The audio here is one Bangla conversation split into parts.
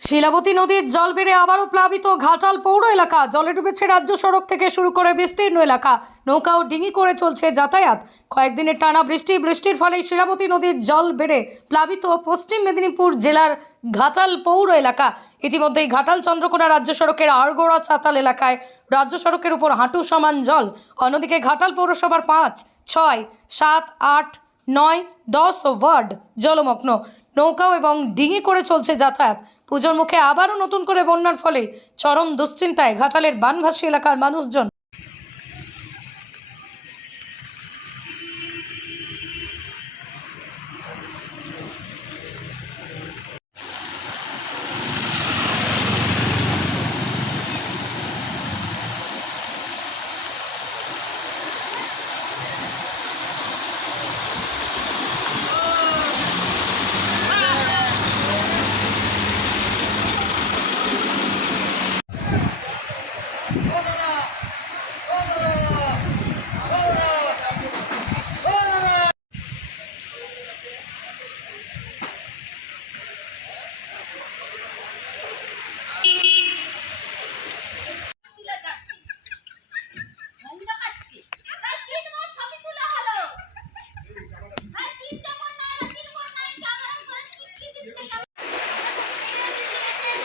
শিলাবতী নদীর জল বেড়ে আবারও প্লাবিত ঘাটাল পৌর এলাকা। জলে ডুবেছে রাজ্য সড়ক থেকে শুরু করে বিস্তীর্ণ এলাকা। নৌকা ও ডিঙি করে চলছে যাতায়াত। কয়েকদিনের টানা বৃষ্টি, বৃষ্টির ফলে শিলাবতী নদীর জল বেড়ে প্লাবিত পশ্চিম মেদিনীপুর জেলার ঘাটাল পৌর এলাকা। ইতিমধ্যেই ঘাটাল চন্দ্রকোনা রাজ্য সড়কের আড়গোড়া ছাতাল এলাকায় রাজ্য সড়কের উপর হাঁটু সমান জল। অন্যদিকে ঘাটাল পৌরসভার পাঁচ, ছয়, সাত, আট, নয়, দশ ওয়ার্ড জলমগ্ন। নৌকাও এবং ডিঙি করে চলছে যাতায়াত। পুজোর মুখে আবারও নতুন করে বন্যার ফলে চরম দুশ্চিন্তায় ঘাটালের বানভাসী এলাকার মানুষজন তুলে চাচ্ছি বন্ধ খাচ্ছি তাই তিন মাস ছবি তোলা হলো আর তিনটা মন না তিন মন নাই ক্যামেরা করে কি কি দিচ্ছে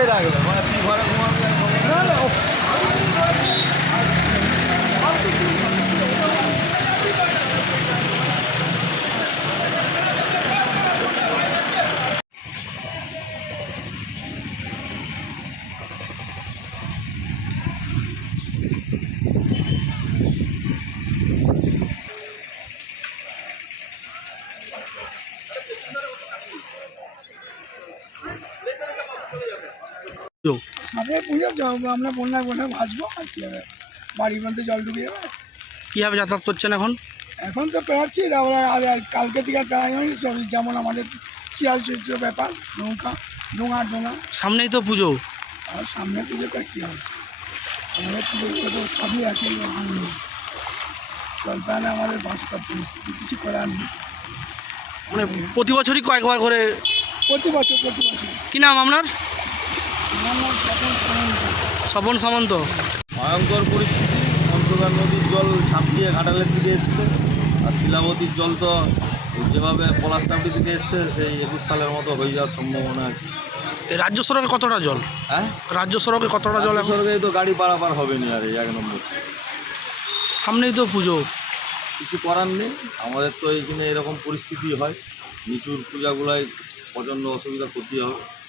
আছে কে রাখল মানে তুই ঘরে ঘুমাবি আর সামনে পুজো আমরা ভাসবো আর কি হবে? বাড়ির মধ্যে জল ঢুকে যাবে। কীভাবে যাতায়াত করছেন এখন? এখন তো তারপরে আর কালকে থেকে হয়নি যেমন আমাদের চরিত্র ব্যাপার নৌকা ডোঙা ডোঙা। সামনেই তো পুজো। আর সামনে পুজোটা কী হবে? আমাদের পুজো তো সবই একই আনন্দ চলতে আমাদের বাস্তব পরিস্থিতি কিছু করার নেই। মানে প্রতি বছরই কয়েকবার করে প্রতি বছর প্রতি বছর। কি নাম আপনার আমার নাম তপন সামন্ত। স্বপন সামন্ত। ভয়ঙ্কর পরিস্থিতি পঞ্চগড় নদীর জল ছাপিয়ে ঘাটালের দিকে এসছে। আর শিলাবতীর জল তো যেভাবে পলাশটাপটি থেকে এসছে সেই একুশ সালের মতো হয়ে যাওয়ার সম্ভাবনা আছে। এই রাজ্য সড়কে কতটা জল? হ্যাঁ? রাজ্য সড়কে কতটা জল সরকারি তো গাড়ি পারাপার হবে না আর এই এক নম্বর। সামনেই তো পুজো। কিছু করার নেই। আমাদের তো এইখানে এরকম পরিস্থিতি হয়। নিচুর পূজাগুলায় প্রচণ্ড অসুবিধা ক্ষতি হবে।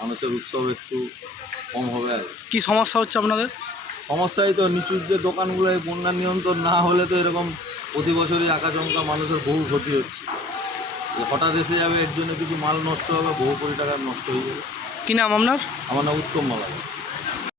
মানুষের উৎসব একটু কম হবে আর কি। সমস্যা হচ্ছে আপনাদের? সমস্যাই তো নিচুর যে দোকানগুলো এই বন্যা নিয়ন্ত্রণ না হলে তো এরকম প্রতি বছরই আঁকাচমকা মানুষের বহু ক্ষতি হচ্ছে। যে হঠাৎ এসে যাবে একজনে কিছু মাল নষ্ট হবে বহু কোটি টাকার নষ্ট হয়ে যাবে। কি নাম আপনার? আমার নাম উত্তম মালা